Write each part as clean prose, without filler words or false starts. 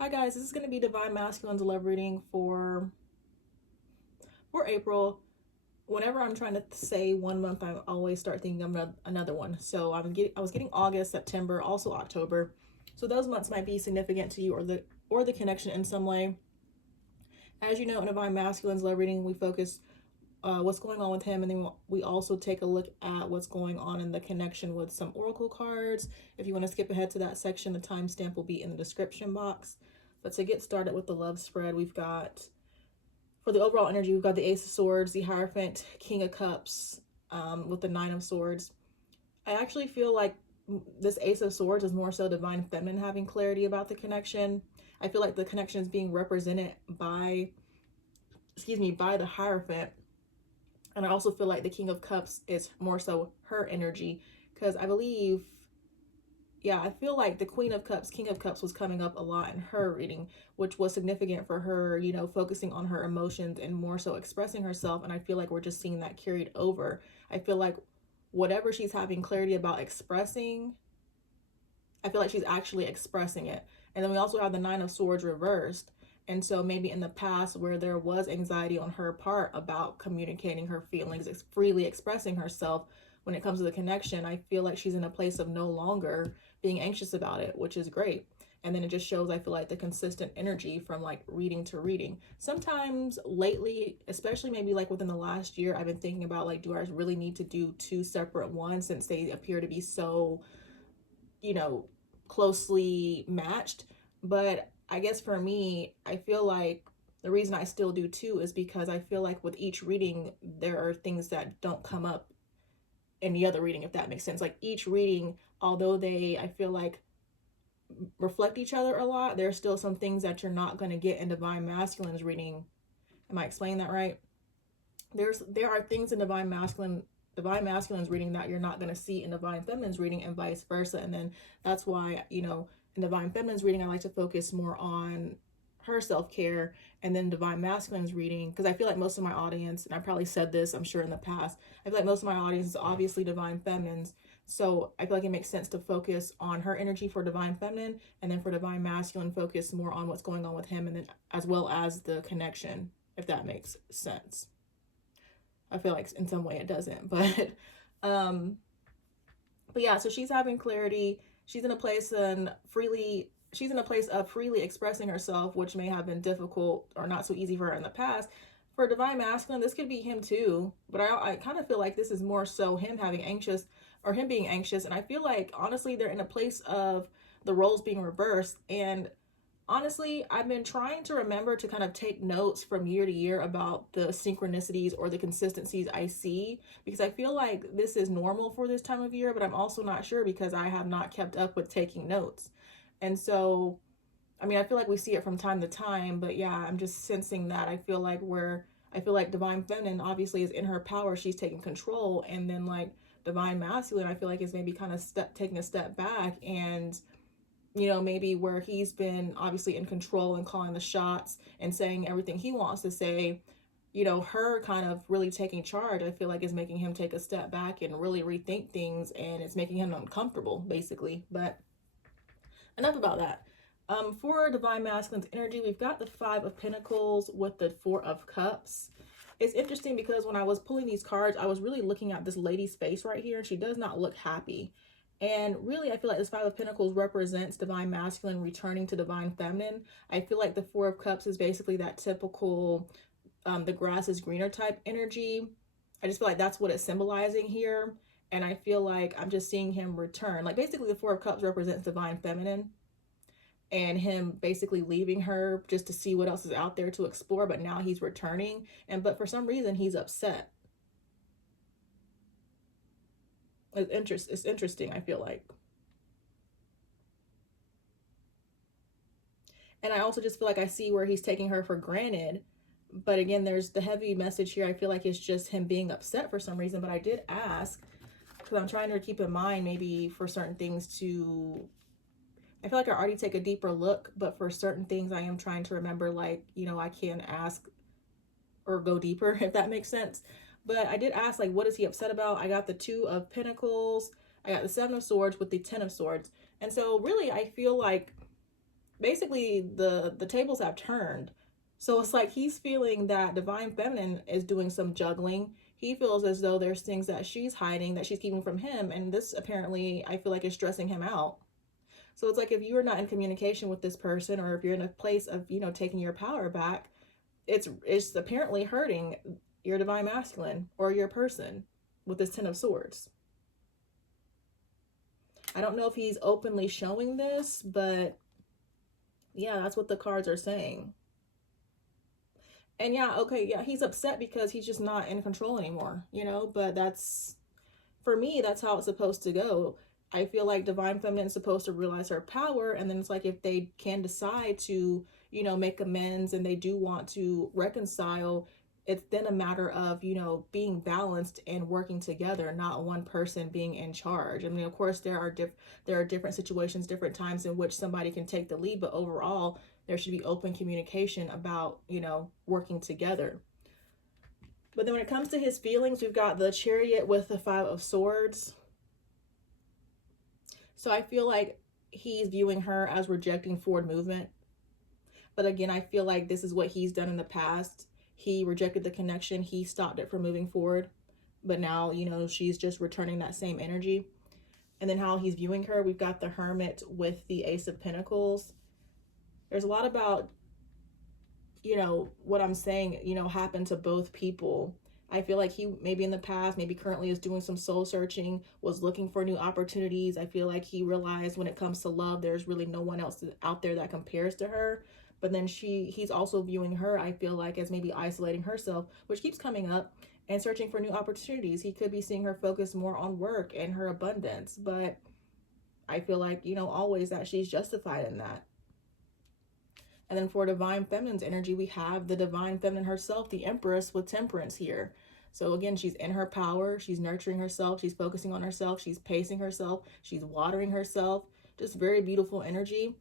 Hi guys, this is going to be Divine Masculine's love reading for April. Whenever I'm trying to say one month, I always start thinking of another one. So I was getting August, September, also October. So those months might be significant to you or the connection in some way. As you know, in Divine Masculine's love reading, we focus what's going on with him, and then we also take a look at what's going on in the connection with some oracle cards. If you want to skip ahead to that section, the timestamp will be in the description box. But to get started with the love spread, we've got, for the overall energy, we've got the Ace of Swords, the Hierophant, King of Cups, with the Nine of Swords. I actually feel like this Ace of Swords is more so Divine Feminine having clarity about the connection. I feel like the connection is being represented by, by the Hierophant. And I also feel like the King of Cups is more so her energy, because I believe, yeah, I feel like the Queen of Cups, King of Cups was coming up a lot in her reading, which was significant for her, you know, focusing on her emotions and more so expressing herself. And I feel like we're just seeing that carried over. I feel like whatever she's having clarity about expressing, I feel like she's actually expressing it. And then we also have the Nine of Swords reversed. And so maybe in the past where there was anxiety on her part about communicating her feelings, freely expressing herself when it comes to the connection, I feel like she's in a place of no longer being anxious about it, which is great. And then it just shows, I feel like, the consistent energy from like reading to reading. Sometimes lately, especially maybe like within the last year, I've been thinking about like, do I really need to do two separate ones since they appear to be so, you know, closely matched? But I guess for me, I feel like the reason I still do two is because I feel like with each reading, there are things that don't come up in the other reading, if that makes sense. Like each reading, although they, I feel like, reflect each other a lot, there's still some things that you're not going to get in Divine Masculine's reading. Am I explaining that right? There are things in Divine Masculine's reading that you're not going to see in Divine Feminine's reading, and vice versa. And then that's why, you know, in Divine Feminine's reading, I like to focus more on her self-care, and then Divine Masculine's reading, because I feel like most of my audience, and I probably said this, I'm sure, in the past, I feel like most of my audience is obviously Divine Feminine's. So I feel like it makes sense to focus on her energy for Divine Feminine, and then for Divine Masculine, focus more on what's going on with him, and then as well as the connection, if that makes sense. I feel like in some way it doesn't, um but yeah, so she's having clarity. She's in a place of freely expressing herself, which may have been difficult or not so easy for her in the past. For Divine Masculine, this could be him too, but I kind of feel like this is more so him having anxious, or him being anxious. And I feel like honestly they're in a place of the roles being reversed. And honestly, I've been trying to remember to kind of take notes from year to year about the synchronicities or the consistencies I see, because I feel like this is normal for this time of year, but I'm also not sure because I have not kept up with taking notes. And so, I mean, I feel like we see it from time to time, but yeah, I'm just sensing that. I feel like Divine Feminine obviously is in her power, she's taking control, and then like Divine Masculine, I feel like is maybe kind of taking a step back, and you know, maybe where he's been obviously in control and calling the shots and saying everything he wants to say, you know, her kind of really taking charge, I feel like is making him take a step back and really rethink things, and it's making him uncomfortable, basically. But enough about that. For Divine Masculine's energy, we've got the Five of Pentacles with the Four of Cups. It's interesting because when I was pulling these cards, I was really looking at this lady's face right here, and she does not look happy. And really, I feel like this Five of Pentacles represents Divine Masculine returning to Divine Feminine. I feel like the Four of Cups is basically that typical the grass is greener type energy. I just feel like that's what it's symbolizing here. And I feel like I'm just seeing him return. Like basically the Four of Cups represents Divine Feminine, and him basically leaving her just to see what else is out there to explore. But now he's returning. But for some reason he's upset. It's interesting, I feel like. And I also just feel like I see where he's taking her for granted. But again, there's the heavy message here. I feel like it's just him being upset for some reason. But I did ask, because I'm trying to keep in mind maybe for certain things to, I feel like I already take a deeper look, but for certain things I am trying to remember, like, you know, I can ask or go deeper, if that makes sense. But I did ask, like, what is he upset about? I got the Two of Pentacles. I got the Seven of Swords with the Ten of Swords. And so really, I feel like basically the tables have turned. So it's like he's feeling that divine feminine is doing some juggling. He feels as though there's things that she's hiding, that she's keeping from him, and this apparently I feel like is stressing him out. So it's like if you are not in communication with this person, or if you're in a place of, taking your power back, it's apparently hurting your divine masculine or your person with this 10 of swords. I don't know if he's openly showing this, but yeah, that's what the cards are saying. And yeah, okay, yeah, he's upset because he's just not in control anymore, but that's, for me, that's how it's supposed to go. I feel like divine feminine is supposed to realize her power, and then it's like if they can decide to, make amends and they do want to reconcile, it's then a matter of, being balanced and working together, not one person being in charge. I mean, of course, there are different situations, different times in which somebody can take the lead, but overall, there should be open communication about, working together. But then when it comes to his feelings, we've got the Chariot with the 5 of Swords. So I feel like he's viewing her as rejecting forward movement. But again, I feel like this is what he's done in the past. He rejected the connection. He stopped it from moving forward. But now, she's just returning that same energy. And then how he's viewing her, we've got the Hermit with the Ace of Pentacles. There's a lot about, what I'm saying, happened to both people. I feel like he maybe in the past, maybe currently is doing some soul searching, was looking for new opportunities. I feel like he realized when it comes to love, there's really no one else out there that compares to her. But then he's also viewing her, I feel like, as maybe isolating herself, which keeps coming up, and searching for new opportunities. He could be seeing her focus more on work and her abundance. But I feel like, always that she's justified in that. And then for divine feminine's energy, we have the divine feminine herself, the Empress with Temperance here. So again, she's in her power. She's nurturing herself. She's focusing on herself. She's pacing herself. She's watering herself. Just very beautiful energy.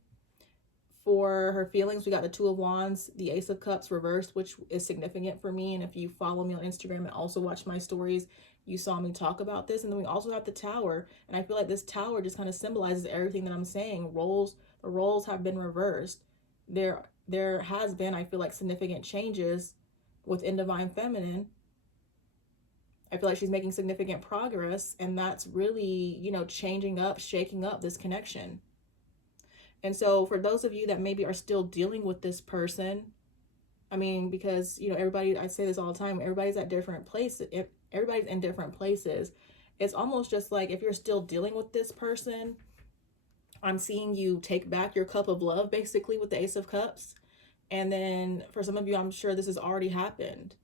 For her feelings, we got the 2 of Wands, the Ace of Cups reversed, which is significant for me. And if you follow me on Instagram and also watch my stories, you saw me talk about this. And then we also have the Tower. And I feel like this Tower just kind of symbolizes everything that I'm saying. The roles have been reversed. There has been, I feel like, significant changes within divine feminine. I feel like she's making significant progress, and that's really, changing up, shaking up this connection. And so for those of you that maybe are still dealing with this person, I mean, because, everybody, I say this all the time, everybody's at different places. Everybody's in different places. It's almost just like if you're still dealing with this person, I'm seeing you take back your cup of love, basically, with the Ace of Cups. And then for some of you, I'm sure this has already happened.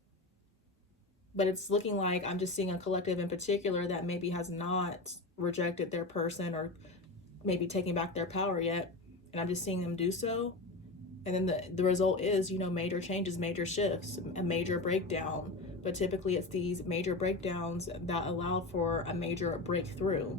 But it's looking like I'm just seeing a collective in particular that maybe has not rejected their person or maybe taking back their power yet. And I'm just seeing them do so. And then the result is, major changes, major shifts, a major breakdown. But typically it's these major breakdowns that allow for a major breakthrough.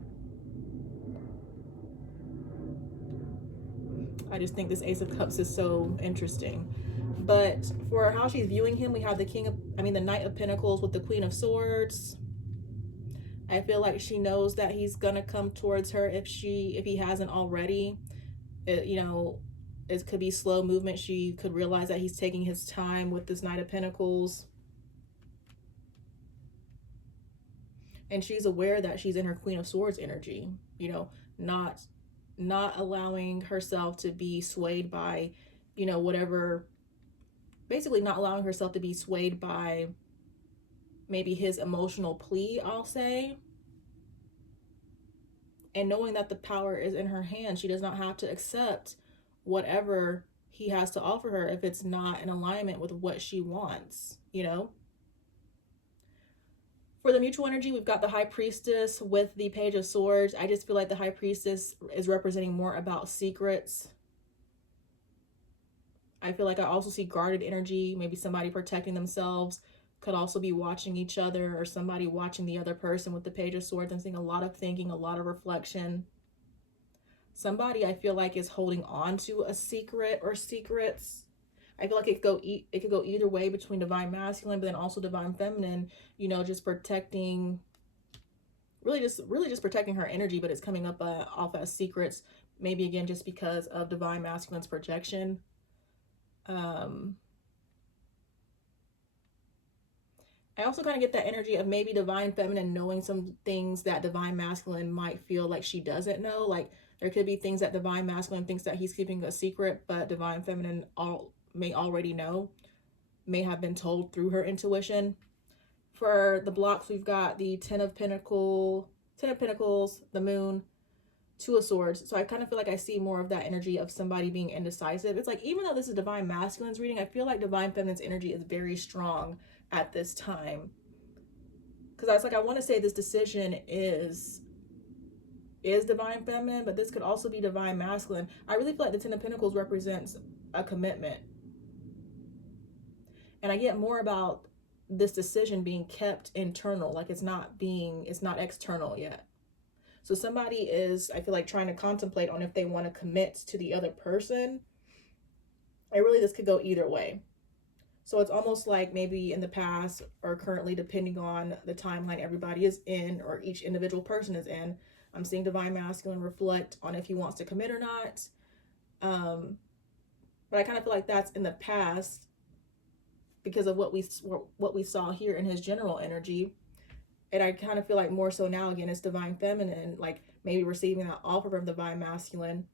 I just think this Ace of Cups is so interesting. But for how she's viewing him, we have the Knight of Pentacles with the Queen of Swords. I feel like she knows that he's gonna come towards her if he hasn't already. It could be slow movement. She could realize that he's taking his time with this Knight of Pentacles. And she's aware that she's in her Queen of Swords energy, not allowing herself to be swayed by, whatever, basically not allowing herself to be swayed by maybe his emotional plea, I'll say. And knowing that the power is in her hand, she does not have to accept whatever he has to offer her if it's not in alignment with what she wants, For the mutual energy, we've got the High Priestess with the Page of Swords. I just feel like the High Priestess is representing more about secrets. I feel like I also see guarded energy, maybe somebody protecting themselves, could also be watching each other, or somebody watching the other person with the Page of Swords. I'm seeing a lot of thinking, a lot of reflection. Somebody I feel like is holding on to a secret or secrets. I feel like it could go either way between divine masculine, but then also divine feminine, just protecting, really just protecting her energy, but it's coming up off as secrets, Maybe again, just because of divine masculine's projection. I also kind of get that energy of maybe divine feminine knowing some things that divine masculine might feel like she doesn't know. Like there could be things that divine masculine thinks that he's keeping a secret, but divine feminine may already know, may have been told through her intuition. For the blocks, we've got the Ten of Pentacles, the Moon, Two of Swords. So I kind of feel like I see more of that energy of somebody being indecisive. It's like, even though this is divine masculine's reading, I feel like divine feminine's energy is very strong at this time. Because I was like, I want to say this decision is divine feminine, but this could also be divine masculine. I really feel like the Ten of Pentacles represents a commitment. And I get more about this decision being kept internal, like it's not external yet. So somebody is, I feel like, trying to contemplate on if they want to commit to the other person. And really, this could go either way. So it's almost like maybe in the past or currently, depending on the timeline everybody is in or each individual person is in, I'm seeing divine masculine reflect on if he wants to commit or not. But I kind of feel like that's in the past because of what we saw here in his general energy. And I kind of feel like more so now, again, it's divine feminine, like maybe receiving that offer from divine masculine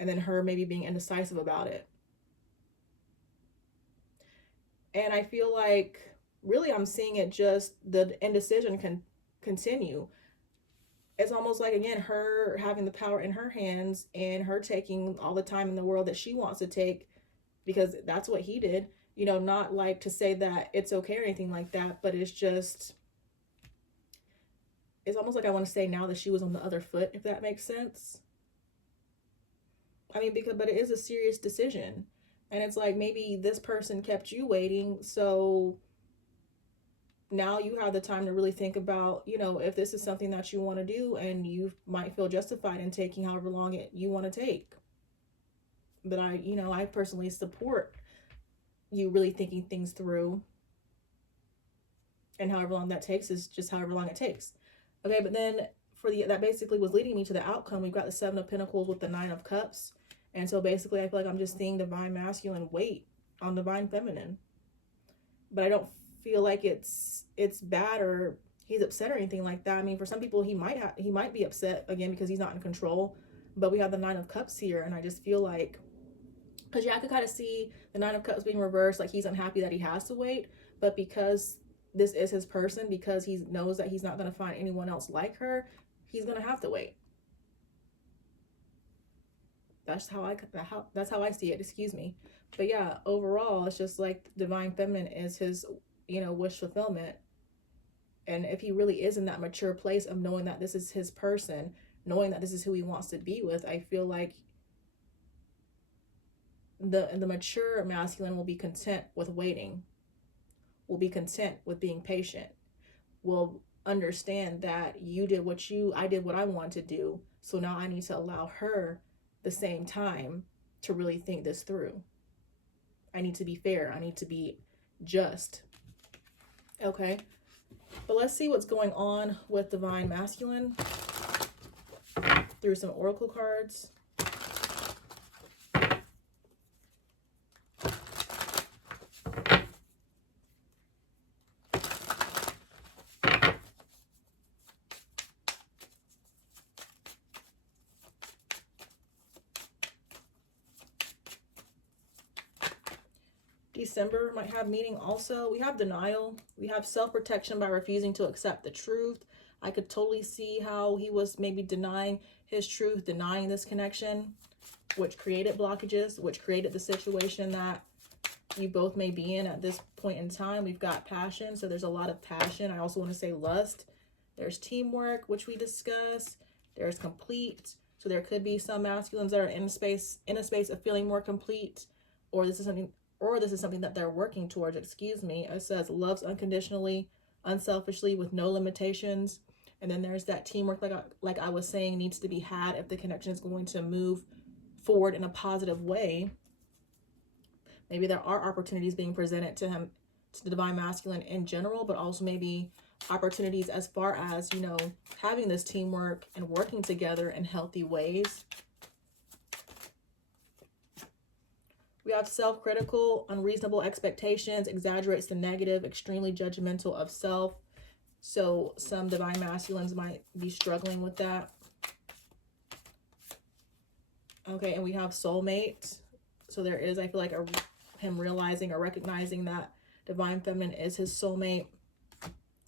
and then her maybe being indecisive about it. And I feel like really I'm seeing it just the indecision can continue. It's almost like, again, her having the power in her hands and her taking all the time in the world that she wants to take because that's what he did. You know, not like to say that it's okay or anything like that, but it's just, it's almost like I want to say now that she was on the other foot, if that makes sense. I mean, but it is a serious decision. And it's like, maybe this person kept you waiting. So now you have the time to really think about, you know, if this is something that you want to do, and you might feel justified in taking however long you want to take. But I personally support you really thinking things through. And however long that takes is just however long it takes. Okay, but then that basically was leading me to the outcome. We've got the Seven of Pentacles with the Nine of Cups. And so basically I feel like I'm just seeing divine masculine wait on divine feminine. But I don't feel like it's bad or he's upset or anything like that. I mean, for some people he might be upset again because he's not in control. But we have the Nine of Cups here, and I just feel like, because I could kind of see the Nine of Cups being reversed, like he's unhappy that he has to wait, but because this is his person, because he knows that he's not going to find anyone else like her, he's going to have to wait. That's how I see it, excuse me. But yeah, overall, it's just like divine feminine is his, wish fulfillment. And if he really is in that mature place of knowing that this is his person, knowing that this is who he wants to be with, I feel like the mature masculine will be content with waiting, will be content with being patient, will understand that I did what I want to do, so now I need to allow her the same time to really think this through. I need to be fair, I need to be just. Okay, but let's see what's going on with divine masculine through some oracle cards. December might have meaning also. We have denial. We have self-protection by refusing to accept the truth. I could totally see how he was maybe denying his truth, denying this connection, which created blockages, which created the situation that you both may be in at this point in time. We've got passion, so there's a lot of passion. I also want to say lust. There's teamwork, which we discussed. There's complete. So there could be some masculines that are in a space of feeling more complete, or this is something that they're working towards, excuse me. It says loves unconditionally, unselfishly, with no limitations. And then there's that teamwork, like I was saying, needs to be had if the connection is going to move forward in a positive way. Maybe there are opportunities being presented to him, to the divine masculine in general, but also maybe opportunities as far as, having this teamwork and working together in healthy ways. We have self-critical, unreasonable expectations, exaggerates the negative, extremely judgmental of self. So some divine masculines might be struggling with that. Okay, and we have soulmate. So there is, I feel like, him realizing or recognizing that divine feminine is his soulmate.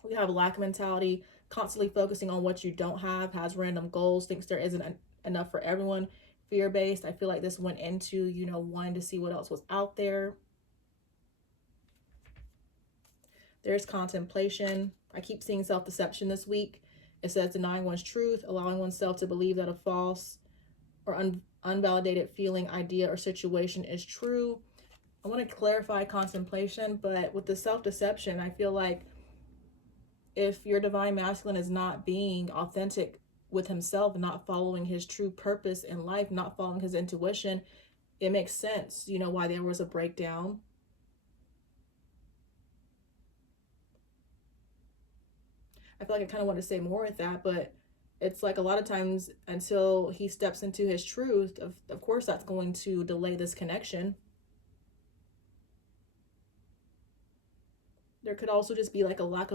We have lack mentality, constantly focusing on what you don't have, has random goals, thinks there isn't enough for everyone. Fear-based, I feel like this went into, you know, wanting to see what else was out there. There's contemplation. I keep seeing self-deception this week. It says denying one's truth, allowing oneself to believe that a false or unvalidated feeling, idea, or situation is true. I want to clarify contemplation, but with the self-deception, I feel like if your divine masculine is not being authentic with himself, not following his true purpose in life, not following his intuition, it makes sense, you know, why there was a breakdown. I feel like I kind of want to say more with that, but it's like a lot of times until he steps into his truth, of course that's going to delay this connection. There could also just be like a lack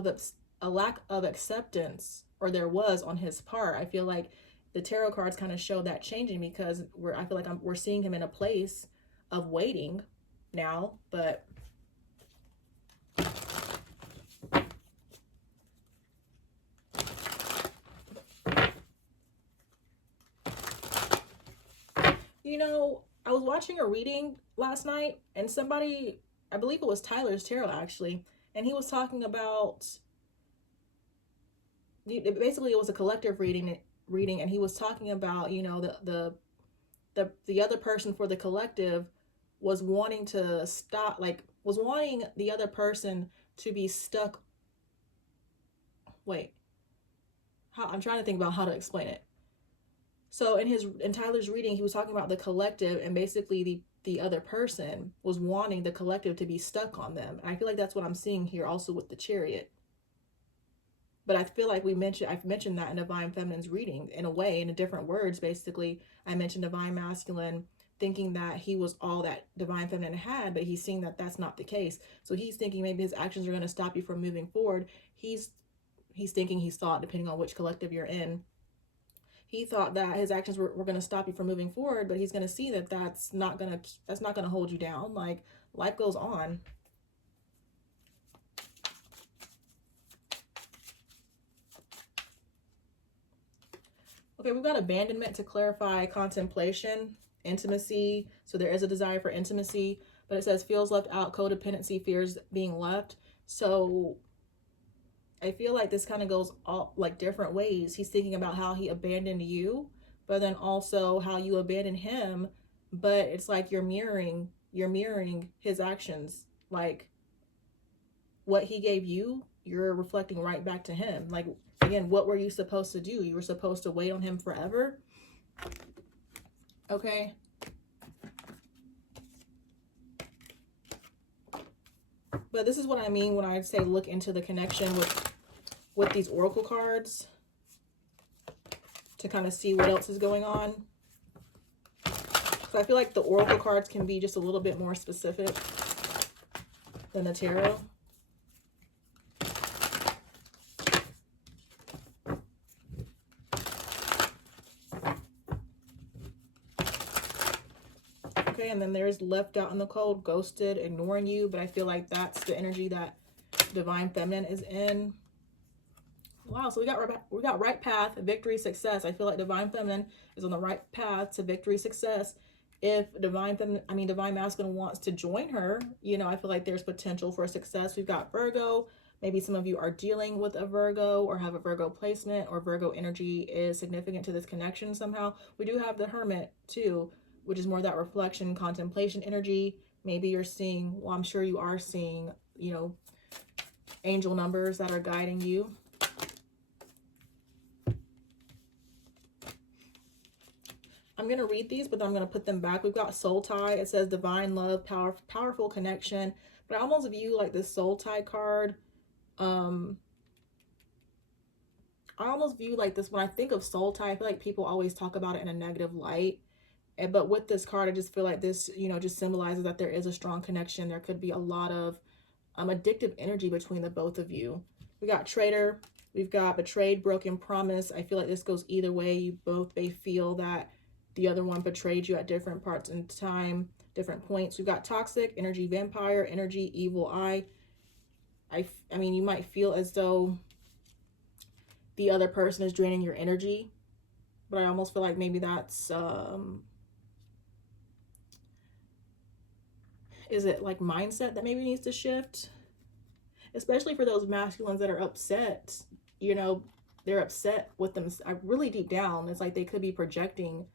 of acceptance, or there was on his part. I feel like the tarot cards kind of show that changing, because I feel like we're seeing him in a place of waiting now, but you know, I was watching a reading last night, and somebody, I believe it was Tyler's Tarot actually, and he was talking about, basically it was a collective reading, and he was talking about, you know, the other person for the collective was wanting to stop, like was wanting the other person to be stuck. Wait, I'm trying to think about how to explain it. So in Tyler's reading, he was talking about the collective, and basically the other person was wanting the collective to be stuck on them. And I feel like that's what I'm seeing here also with the Chariot. But I feel like I've mentioned that in Divine Feminine's reading in a way, in different words. Basically, I mentioned Divine Masculine thinking that he was all that Divine Feminine had, but he's seeing that that's not the case. So he's thinking maybe his actions are going to stop you from moving forward. He's thinking, he's thought, depending on which collective you're in, he thought that his actions were going to stop you from moving forward, but he's going to see that that's not going to hold you down. Like, life goes on. Okay, we've got abandonment to clarify contemplation, intimacy. So there is a desire for intimacy, but it says feels left out, codependency, fears being left. So I feel like this kind of goes all like different ways. He's thinking about how he abandoned you, but then also how you abandoned him. But it's like you're mirroring his actions. Like what he gave you, you're reflecting right back to him. Like, again, what were you supposed to do? You were supposed to wait on him forever. Okay. But this is what I mean when I say look into the connection with these oracle cards to kind of see what else is going on. So I feel like the oracle cards can be just a little bit more specific than the tarot. Okay, and then there's left out in the cold, ghosted, ignoring you, but I feel like that's the energy that Divine Feminine is in. Wow, so we got right path, victory, success. I feel like Divine Feminine is on the right path to victory, success. If Divine Masculine wants to join her, you know, I feel like there's potential for success. We've got Virgo. Maybe some of you are dealing with a Virgo or have a Virgo placement, or Virgo energy is significant to this connection somehow. We do have the Hermit too, which is more that reflection, contemplation energy. Maybe you're seeing, well, I'm sure you are seeing, you know, angel numbers that are guiding you. I'm going to read these, but I'm going to put them back. We've got soul tie. It says divine love, powerful connection. But I almost view like this soul tie card. I almost view like this, when I think of soul tie, I feel like people always talk about it in a negative light. But with this card, I just feel like this, just symbolizes that there is a strong connection. There could be a lot of addictive energy between the both of you. We got traitor. We've got betrayed, broken promise. I feel like this goes either way. You both may feel that the other one betrayed you at different parts in time, different points. We've got toxic, energy vampire, energy evil eye. I mean, you might feel as though the other person is draining your energy, but I almost feel like maybe that's is it like mindset that maybe needs to shift, especially for those masculines that are upset. They're upset with them. Really deep down, it's like they could be projecting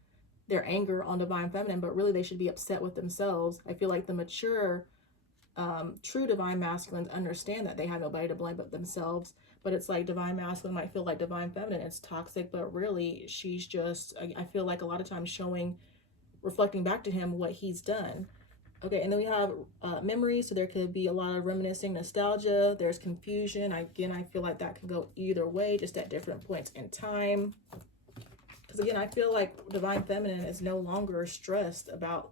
their anger on divine feminine, but really they should be upset with themselves. I feel like the mature true divine masculines understand that they have nobody to blame but themselves. But it's like divine masculine might feel like divine feminine it's toxic, but really she's just, I feel like a lot of times reflecting back to him what he's done. Okay, and then we have memories, so there could be a lot of reminiscing, nostalgia. There's confusion. Again, I feel like that can go either way, just at different points in time. Because again, I feel like divine feminine is no longer stressed about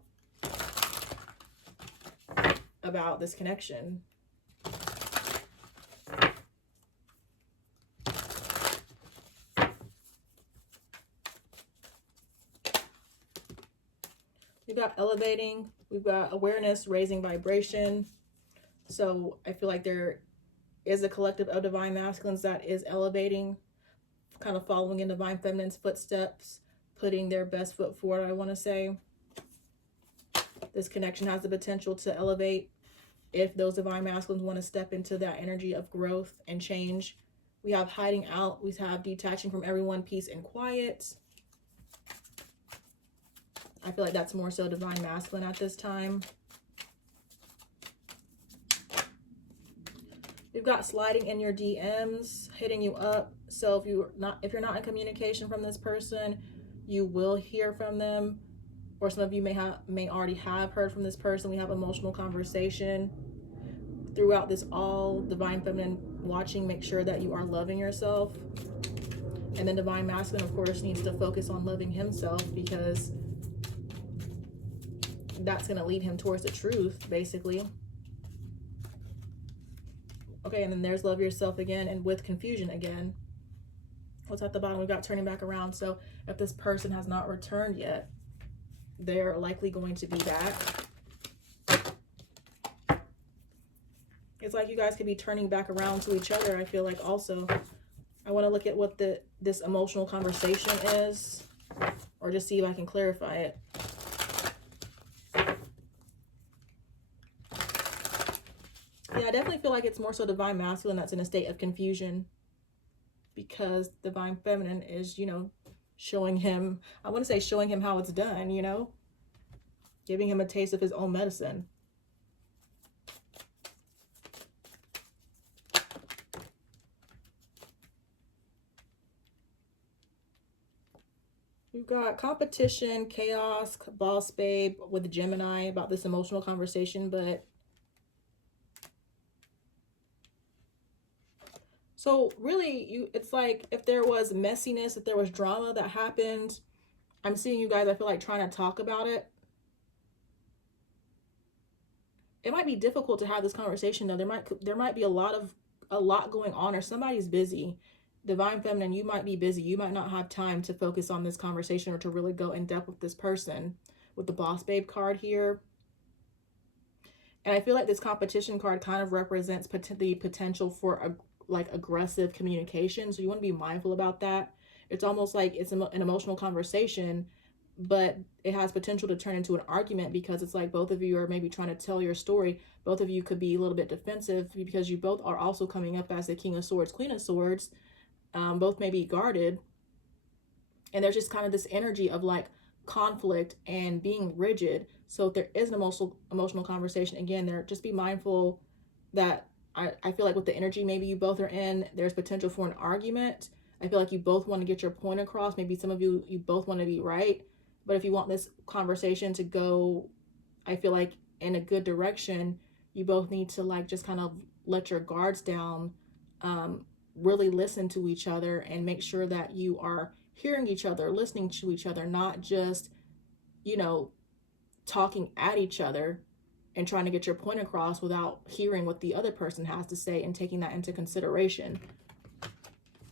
this connection. We've got elevating, we've got awareness, raising vibration. So I feel like there is a collective of divine masculines that is elevating, kind of following in divine feminine's footsteps, putting their best foot forward, I want to say. This connection has the potential to elevate if those divine masculines want to step into that energy of growth and change. We have hiding out. We have detaching from everyone, peace and quiet. I feel like that's more so divine masculine at this time. We've got sliding in your DMs, hitting you up. So if you're not in communication from this person, you will hear from them. Or some of you may already have heard from this person. We have emotional conversation. Throughout this, all divine feminine watching, make sure that you are loving yourself. And then divine masculine, of course, needs to focus on loving himself, because that's going to lead him towards the truth, basically. Okay, and then there's love yourself again, and with confusion again. What's at the bottom? We've got turning back around. So if this person has not returned yet, they're likely going to be back. It's like you guys could be turning back around to each other. I feel like also, I want to look at what this emotional conversation is, or just see if I can clarify it. Yeah, I definitely feel like it's more so divine masculine that's in a state of confusion, because divine feminine is, showing him, I want to say showing him how it's done, giving him a taste of his own medicine. You've got competition, chaos, boss babe with Gemini about this emotional conversation, but so really it's like if there was messiness, if there was drama that happened, I'm seeing you guys, I feel like trying to talk about it. It might be difficult to have this conversation though. There might be a lot going on, or somebody's busy. Divine feminine, you might be busy. You might not have time to focus on this conversation or to really go in depth with this person, with the boss babe card here. And I feel like this competition card kind of represents the potential for aggressive communication. So you want to be mindful about that. It's almost like it's an emotional conversation, but it has potential to turn into an argument, because it's like both of you are maybe trying to tell your story. Both of you could be a little bit defensive, because you both are also coming up as the King of Swords, Queen of Swords. Both may be guarded, and there's just kind of this energy of like conflict and being rigid. So if there is an emotional conversation, again, just be mindful that I feel like with the energy maybe you both are in, there's potential for an argument. I feel like you both want to get your point across. Maybe some of you both want to be right, but if you want this conversation to go, I feel like in a good direction, you both need to like just kind of let your guards down, really listen to each other and make sure that you are hearing each other, listening to each other, not just you know, talking at each other and trying to get your point across without hearing what the other person has to say and taking that into consideration.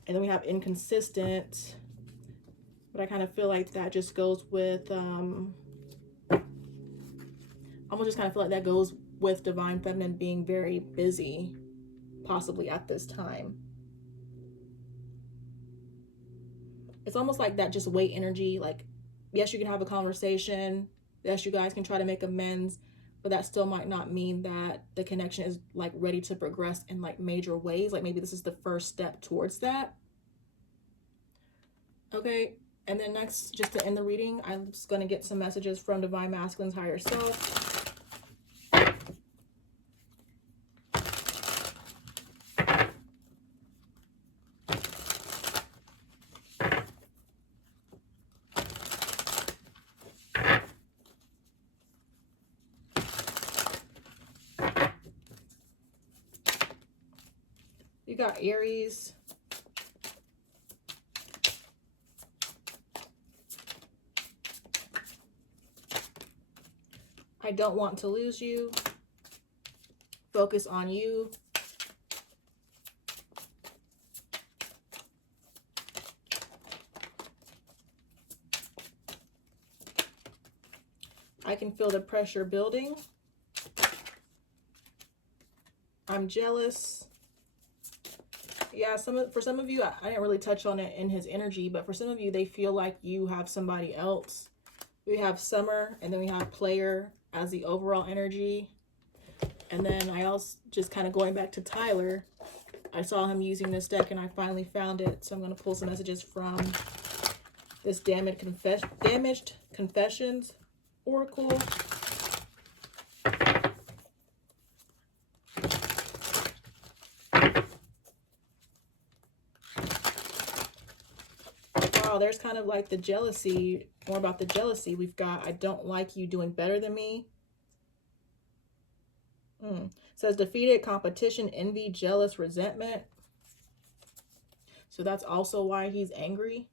And then we have inconsistent, but I kind of feel like that just goes with, I almost just kind of feel like that goes with divine feminine being very busy, possibly at this time. It's almost like that just weight energy. Like, yes, you can have a conversation. Yes, you guys can try to make amends, but that still might not mean that the connection is like ready to progress in like major ways. Like maybe this is the first step towards that. Okay, and then next, just to end the reading, I'm just going to get some messages from Divine Masculine's higher self. You got Aries. I don't want to lose you. Focus on you. I can feel the pressure building. I'm jealous. Yeah, for some of you, I didn't really touch on it in his energy, but for some of you, they feel like you have somebody else. We have Summer, and then we have Player as the overall energy. And then I also, just kind of going back to Tyler, I saw him using this deck and I finally found it. So I'm going to pull some messages from this Damaged Confessions Oracle. Wow, there's kind of like the jealousy, more about the jealousy. We've got, I don't like you doing better than me. Says defeated, competition, envy, jealous, resentment. So that's also why he's angry.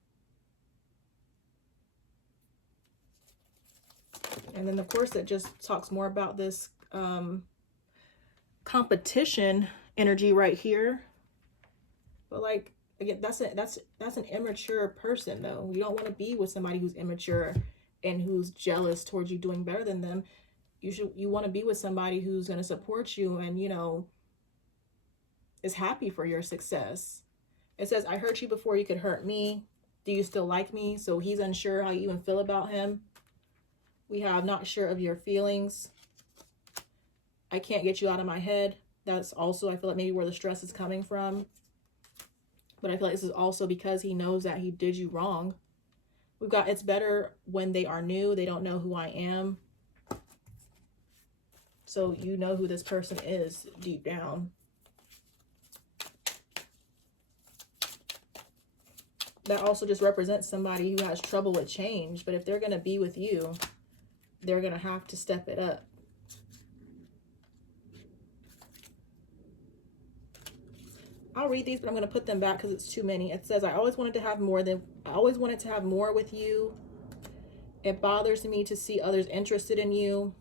And then of course it just talks more about this competition energy right here. But like, again, that's an immature person though. You don't want to be with somebody who's immature and who's jealous towards you doing better than them. You want to be with somebody who's going to support you and, you know, is happy for your success. It says, I hurt you before you could hurt me. Do you still like me? So he's unsure how you even feel about him. We have not sure of your feelings. I can't get you out of my head. That's also, I feel like maybe where the stress is coming from. But I feel like this is also because he knows that he did you wrong. We've got, it's better when they are new. They don't know who I am. So you know who this person is deep down. That also just represents somebody who has trouble with change. But if they're going to be with you, they're going to have to step it up. I'll read these, but I'm going to put them back because it's too many. It says, I always wanted to have more with you. It bothers me to see others interested in you.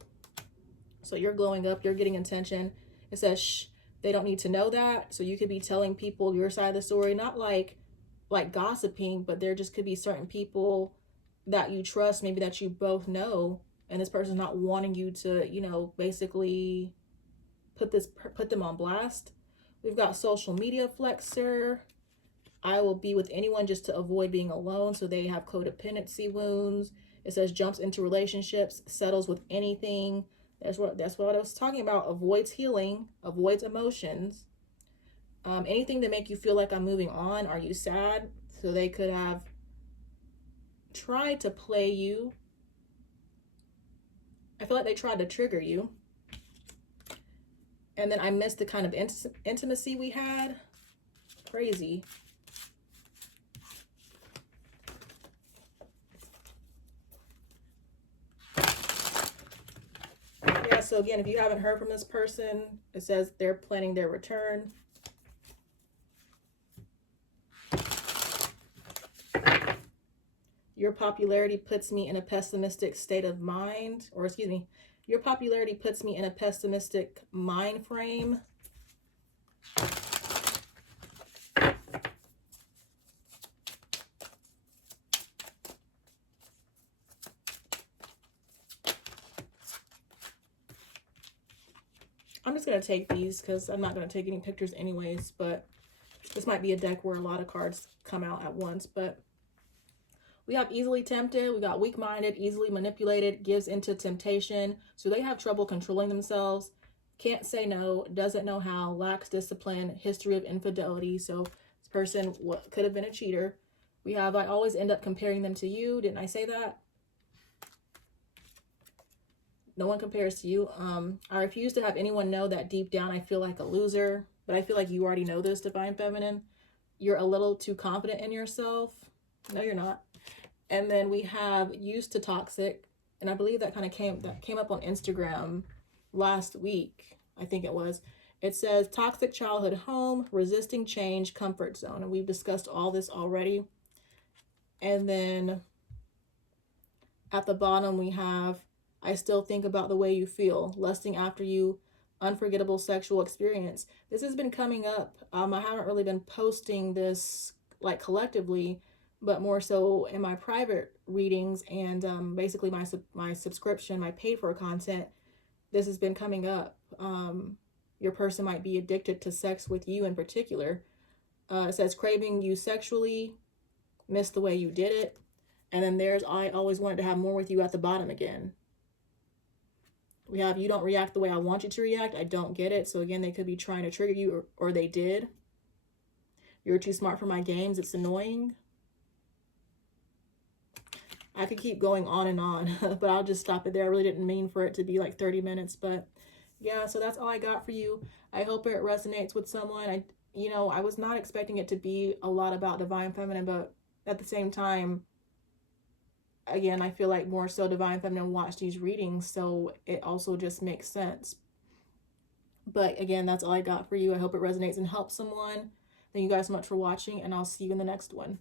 So you're glowing up, you're getting attention. It says, shh, they don't need to know that. So you could be telling people your side of the story, not like gossiping, but there just could be certain people that you trust, maybe that you both know, and this person's not wanting you to, you know, basically put them on blast. We've got social media flexor. I will be with anyone just to avoid being alone. So they have codependency wounds. It says jumps into relationships, settles with anything. That's what I was talking about. Avoids healing, avoids emotions. Anything to make you feel like I'm moving on. Are you sad? So they could have tried to play you. I feel like they tried to trigger you. And then I missed the kind of intimacy we had. Crazy. Yeah, so again, if you haven't heard from this person, it says they're planning their return. Your popularity puts me in a pessimistic state of mind, or excuse me, your popularity puts me in a pessimistic mind frame. I'm just going to take these because I'm not going to take any pictures anyways, but this might be a deck where a lot of cards come out at once. But we have easily tempted, we got weak-minded, easily manipulated, gives into temptation. So they have trouble controlling themselves, can't say no, doesn't know how, lacks discipline, history of infidelity. So this person could have been a cheater. We have, I always end up comparing them to you. Didn't I say that? No one compares to you. I refuse to have anyone know that deep down I feel like a loser, but I feel like you already know this, Divine Feminine. You're a little too confident in yourself. No, you're not. And then we have used to toxic, and I believe that kind of came up on Instagram last week. I think it was. It says toxic childhood home, resisting change, comfort zone, and we've discussed all this already. And then at the bottom we have I still think about the way you feel, lusting after you, unforgettable sexual experience. This has been coming up. I haven't really been posting this like collectively, but more so in my private readings and basically my subscription, my paid for content. This has been coming up. Your person might be addicted to sex with you in particular. It says craving you sexually, miss the way you did it. And then there's I always wanted to have more with you at the bottom again. We have you don't react the way I want you to react. I don't get it. So again, they could be trying to trigger you or they did. You're too smart for my games. It's annoying. I could keep going on and on, but I'll just stop it there. I really didn't mean for it to be like 30 minutes, but yeah, so that's all I got for you. I hope it resonates with someone. I was not expecting it to be a lot about Divine Feminine, but at the same time, again, I feel like more so Divine Feminine watch these readings, so it also just makes sense. But again, that's all I got for you. I hope it resonates and helps someone. Thank you guys so much for watching, and I'll see you in the next one.